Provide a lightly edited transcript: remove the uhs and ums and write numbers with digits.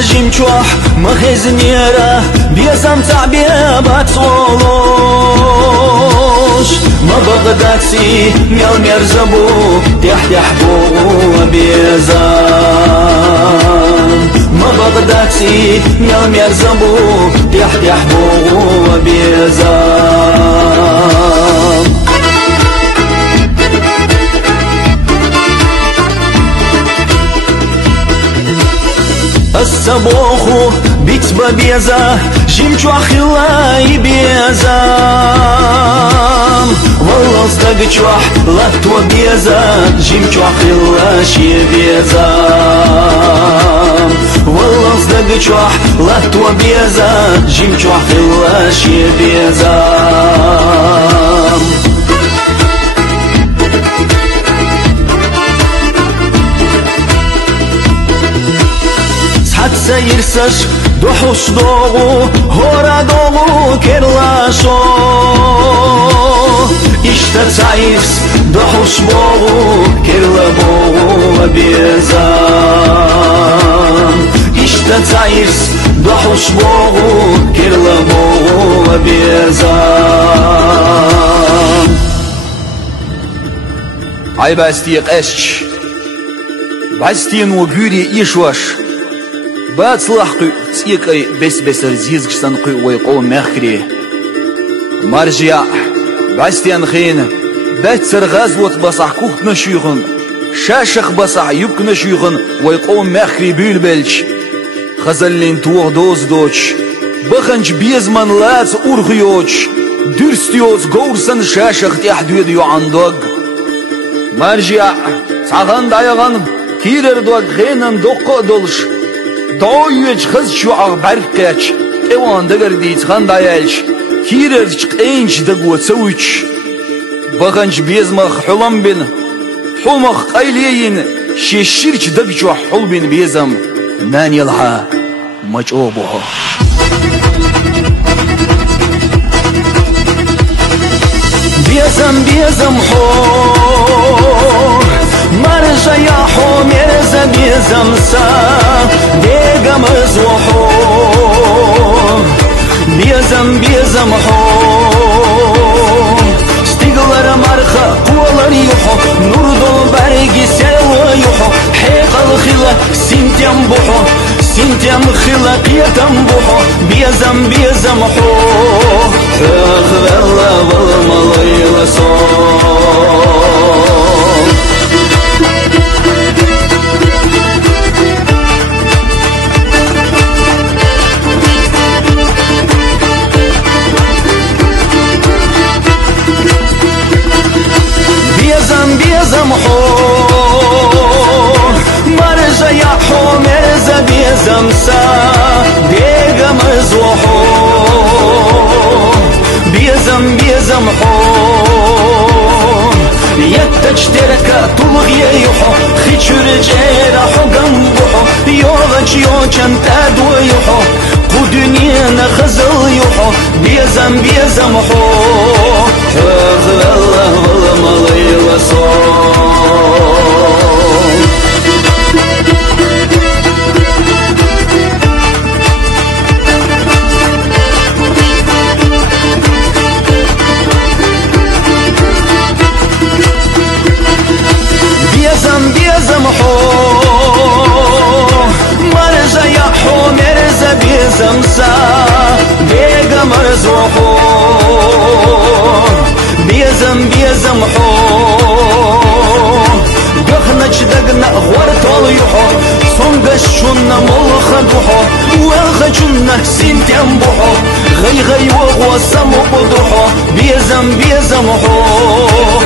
جمچوح مخزنيرا بيزم تعبيا باتولوش ما بغداتي ميل ميرزبو تحتحبو بيزم ما بغداتي ميل ميرزبو تحتحبو بيزم السبوخو بيت ببيزا جمچو خلاي بيزام والله استقچوح لاتو بيزا جمچو خلاش بيزام والله استقچوح لاتو بيزا جمچو خلاش بيزام سيرسش دوحوش دوغو هورا دوغو كرلاشو اشتا تعيفس دوحوش بوغو كرلا بوغو بيزام اشتا تعيفس دوحوش بوغو كرلا بوغو بيزام عاي باستيق اشش باستين وغوري ايشوش باتلاحقي تيقي بس رزيزكستان قي ويقو مخري مرجع باستيان خين باتسر غازوت بصح كوخت نشيخن شاشخ بصح يبك نشيخن ويقو مخري بيلبلش خزلين توغ دوز دوش بخنج بيزمن لات اورغيوش درستيوز غورسن شاشخ تحدويد يو عندوغ مرجع تعغن دايغن كيرر دوغ خينن دوقو دولش دويج خز شو عبركش ايوان دگر ديت خان دايلش كيررش قينش دقو تسويش بغنش بيزمخ حلم بين حلمخ قيلين شيشيرش دقشو حل بين بيزم نان يلها مجوبوها بيزم حور مرجع يا حو مرزا بيزم سا ديقم ازوحو بيزم حو ستيقلر مرخا قولر يحو نور دول برقي سلوى يحو حيق الخلا سنتيم بحو سنتيم خلا قيتم بحو بيزم حو اخذ الله والمالي لصول بيزم حور مرجع يا حو مرزا بيزم سا ديقم ازوحو بيزم حور يتجترك طلغي يحو خيشور جيرا حقم بحو يوغج يوچن تدو يحو قدنيا نخزل يحو بيزم حور اغذر الله والمالي وصول بيزم حور مرجع يا حو مرزا بيزم سا ديقم ازوحو بيزم حور دخنج دقنا غورتول يحو صنقش شنا ملخد وحو والخجنا سنتيم بحو غي وغوصم وقدحو بيزم حور